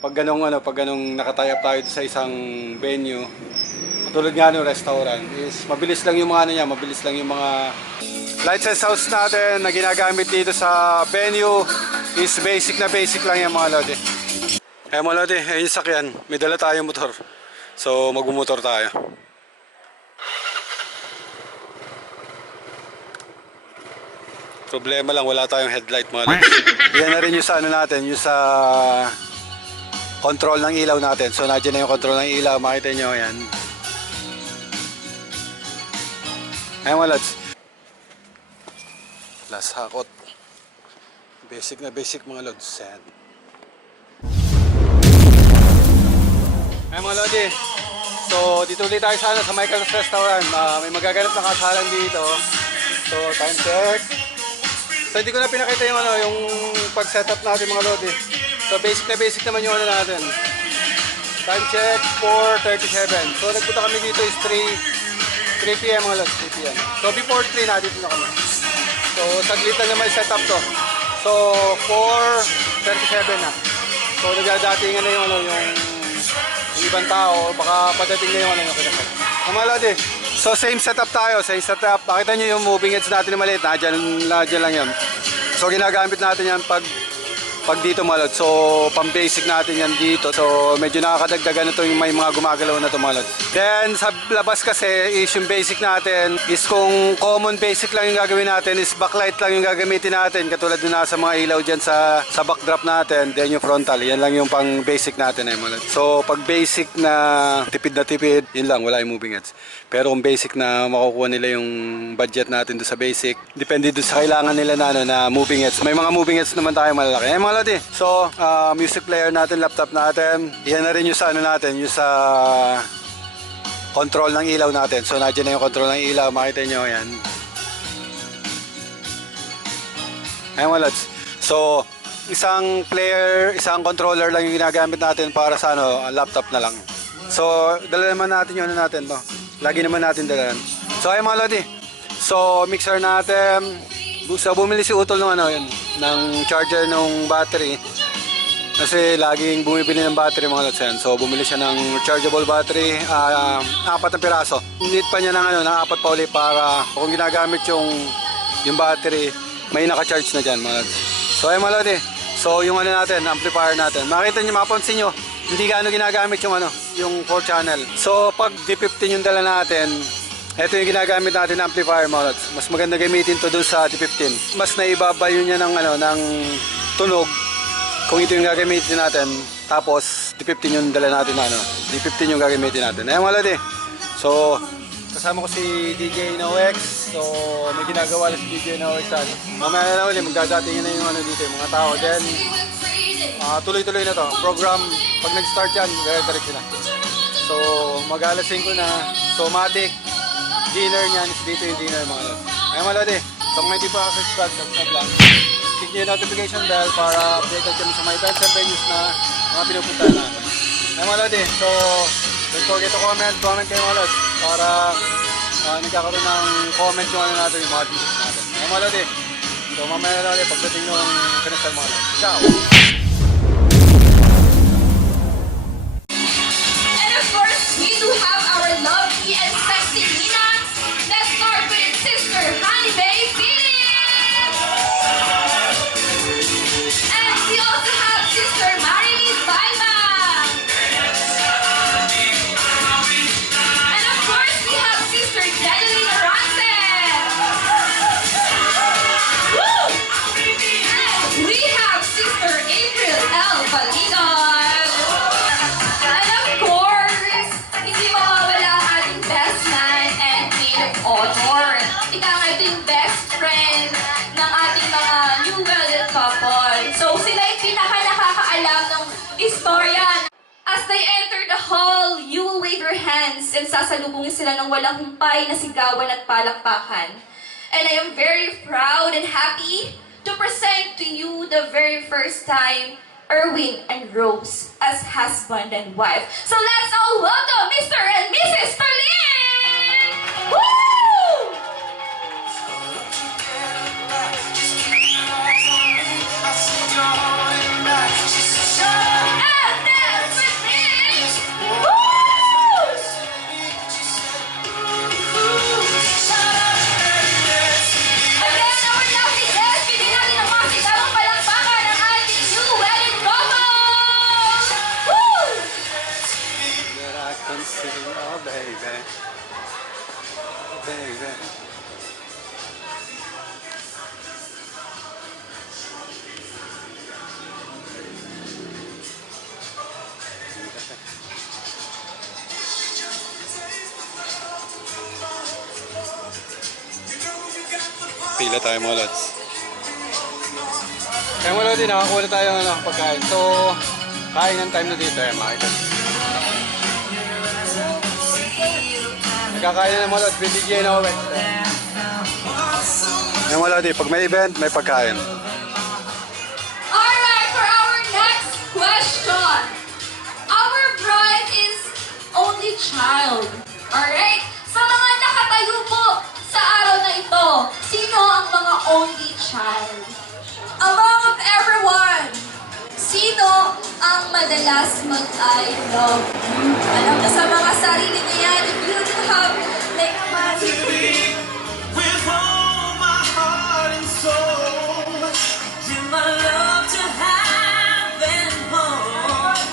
pag ganong nakatayap tayo sa isang venue, tulad nga ng restaurant, is mabilis lang yung mga ano niya, mabilis lang yung mga lights and sounds natin na ginagamit dito sa venue is basic lang yan mga lodi. Kaya mga lodi, ayun yung sakyan, may dala tayong motor. So magmumotor tayo. Problema lang, wala tayong headlight mga lodi. Yan na rin yung sa ano natin, yung sa control ng ilaw natin. So nandiyan na yung control ng ilaw, makita nyo yan. Ayan mga lods. Last hakot. Basic na basic mga lods. Ayan. Ayan mga lodi. So dito ulit tayo sa Michael's Restaurant. May magaganap na kasalan dito. So time check. So hindi ko na pinakita yung yung pag-setup natin mga lodi. So basic na basic naman yung natin. Time check 4:37. So nagpunta kami dito is 3 PM mga lods, 3 PM. So before 3 na dito na kami. So saglit lang naman setup to. So 4:37 na. So nagdadatingan na yung yung ibang tao, baka padating na yung kinakot. Mga lodi. So same setup tayo, same setup. Makita nyo yung moving heads natin na maliit, nadyan lang yan. So ginagamit natin yan pag dito mga lod. So pang basic natin yan dito. So medyo nakakadagdagan na to yung may mga gumagalaw na to mga lod. Then sa labas kasi is yung basic natin is kung common basic lang yung gagawin natin is backlight lang yung gagamitin natin. Katulad na nasa mga ilaw dyan sa backdrop natin. Then yung frontal, yan lang yung pang basic natin mga lod. So pag basic na tipid, yun lang, wala yung moving heads. Pero kung basic na makukuha nila yung budget natin doon sa basic, depende doon sa kailangan nila na moving heads. May mga moving heads naman tayo malalaki. Eh mga lodi, so music player natin, laptop natin, yan na rin yung sa natin, yung sa control ng ilaw natin. So nandiyan na yung control ng ilaw, makita nyo yan. Ayan mga lods. So isang player, isang controller lang yung ginagamit natin para sa laptop na lang. So dala naman natin yung natin to. Lagi naman natin dalan. So ay mga lodi. So mixer natin. So bumili si Utol ng ng charger ng battery. Kasi laging bumibili ng battery mga lods yan. So bumili siya ng chargeable battery, 4 na piraso. Need pa niya ng ng 4 pa ulit para kung ginagamit yung battery, may naka-charge na diyan mga lods. So ay mga lodi. So yung natin, amplifier natin. Makita niyo, mapapansin niyo, hindi gaano ginagamit yung 4 channel. So pag D15 yung dala natin, ito yung ginagamit natin na amplifier mga lods. Mas maganda gamitin to dun sa D15. Mas naibabayo niya ng tunog kung ito yung gagamitin natin. Tapos D15 yung dala natin D15 yung gagamitin natin. Ayan mga lodi. So kasama ko si DJ NoX. So may ginagawa lang si DJ NoX. Mamaya na ulit magdadatingin na yung dito yung mga tao. Then tuloy-tuloy na to. Program, pag nag-start yan, dire-diretso na. So, mag-alas 5 na. So, matic, dinner niyan. Dito yung dinner mga lodi. Ay mga lodi, sa mga hindi pa subscribe lang. Click nyo yung notification bell para updated kami sa mga events and venues na mga pinupuntahan natin. Ay mga lodi, so, don't forget to comment kayo mga lodi. Para nagkakaroon ng comment yung natin, yung mga videos natin. Ay mga lodi, so mamaya na ulit pagdating ng kanasal mga lodi. Ciao! We do have our lovely and sexy Nina. Let's start with Sister Honey Bae Phillips. And we also have Sister Marilyn Baima. And of course, we have Sister Jeneline Rancet. Woo! And we have Sister April L. Baligan. And of course, hindi mawawala ang ating best man and maid of honor. Ika nga ito yung best friend ng ating mga new wedded couple. So sila yung pinaka-nakakaalam ng istorya. As they enter the hall, you will wave your hands and sasalubungin sila ng walang humpay na sigawan at palakpakan. And I am very proud and happy to present to you the very first time Erwin and Rose as husband and wife. So let's all welcome Mr. and Mrs. Perlin! Woo! And Pila tayo mga lods. Kaya mga lods, nakakuha na tayo ng pagkain. So, kain ng time na dito mga idol. Nagkakain na ng mga lods, BTJ na uwi. Yung mga lods, pag may event, may pagkain. Alright, for our next question. Our bride is only child. Alright? Sa mga nakatayo po sa araw na ito, sino ang mga only child? Among of everyone, sino ang madalas mag-I love you? Alam na sa mga sarili niya yan, if you do have like a magic With all my heart and soul, give my love to heaven home.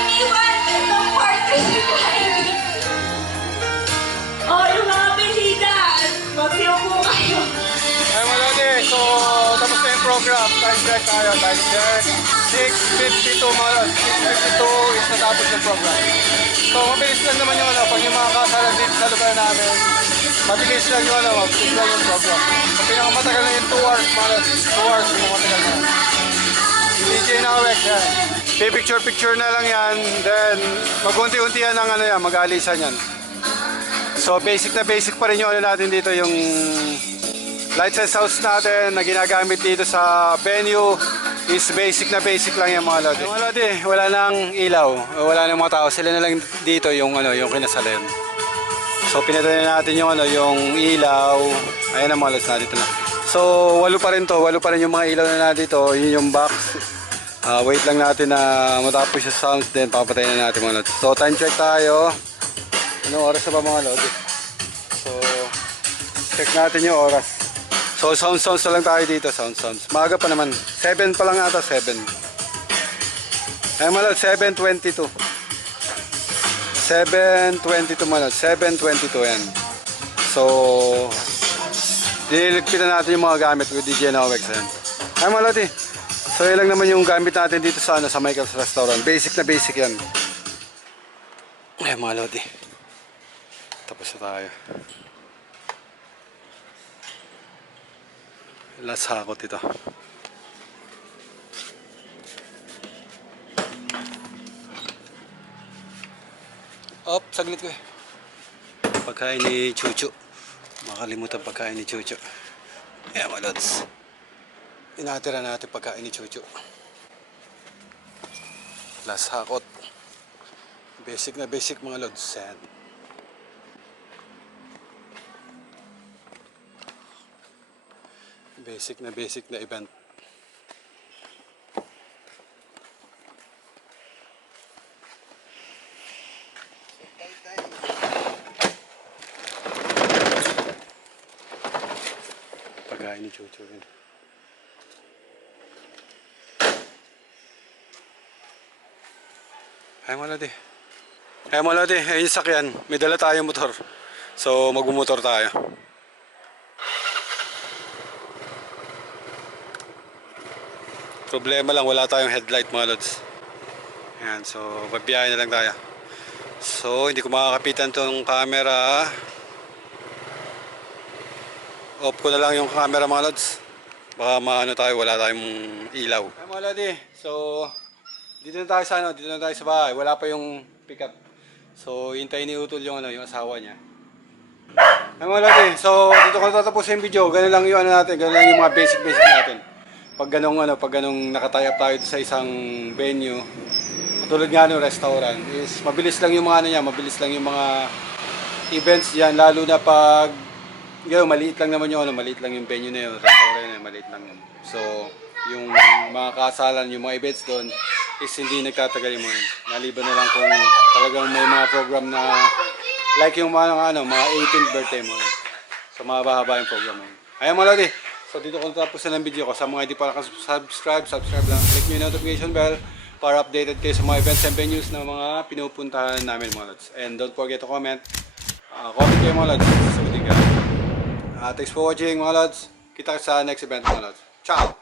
iniwan ng partner si Kylie. Oh, yung mga pilihan, magsiupo kayo. Ay mga lods, so tapos na yung program. Time check tayo. Time check. 6:52 mga lods. 6:52 is natapos yung program. So mabilis lang naman yung pag yung mga kasalan dito sa lugar namin. Mabilis lang mabilis lang yung program. Pag pinakamatagal na yung 2 hours mga lods. 2 hours yung matagal na. DJ Nawek yan. Picture na lang yan. Then mag-unti-unti yan ang mag-aalisan yan. So basic na basic pa rin yung natin dito yung lights and sounds natin na ginagamit dito sa venue is basic na basic lang yung mga lodi. Yung mga lodi, wala nang ilaw, wala nang mga tao, sila na lang dito yung yung kinasalin. So pinatay na natin yung yung ilaw. Ayan ang mga lods na dito na. So walo pa rin yung mga ilaw na dito, yun yung box. Wait lang natin na matapos yung sounds then papatayin na natin mga lods. So time check tayo. Anong oras na ba mga lodi? So check natin yung oras. So sounds na lang tayo dito, sounds. Maaga pa naman. 7 pa lang ata, 7. Ay malod, 7:22. 7:22 malod, 7:22 yan. So diniligpitan natin yung mga gamit with DJ Nowex yan. Ay malod eh. So yun lang naman yung gamit natin dito sa sa Michael's Restaurant. Basic na basic yan. Ay malod eh. Tapos na tayo. Last hakot ito. Op, saglit ko eh. Pagkain ni Chuchu. Makalimutan pagkain ni Chuchu. Ayan mga lods. Inatira natin pagkain ni Chuchu. Last hakot. Basic na basic mga lods. Ayan. Basic na event. Pagkain ni Chuchu rin. Ay maladi. Ayun yung sakyan. May dala tayong motor. So magmumotor tayo. Problema lang, wala tayong headlight mga lods. Ayan, so babiyahe na lang tayo. So hindi ko makakapitan tong camera. Off ko na lang yung camera mga lods. Baka maano tayo, wala tayong ilaw. Ay mga lodi, so dito na tayo sa bahay. Wala pa yung pickup. So hintayin ni Utol yung yung asawa niya. Ay mga lodi, so dito ko tatapusin yung video. Ganun lang yung natin, ganun lang yung mga basic natin. Pag ganong nakatie up tayo sa isang venue, tulad nga ng restaurant, is mabilis lang yung mga mabilis lang yung mga events diyan, lalo na pag maliit lang naman maliit lang yung venue na yun, restaurant na yun, maliit lang yun. So, yung mga kasalan, yung mga events doon is hindi nagtatagal yung mga. Maliban na lang kung talagang may mga program na like yung mga 18th birthday mo. So, mahaba-haba yung program mo. Ayan mga lodi. So dito ko tapos na ng video ko. Sa mga hindi pa nakasubscribe, subscribe lang. Click nyo yung notification bell para updated kayo sa mga events and venues na mga pinupuntahan namin mga lods. And don't forget to comment. Comment kayo mga lods. Sagutin ka. Thanks for watching mga lods. Kita sa next event mga lods. Ciao!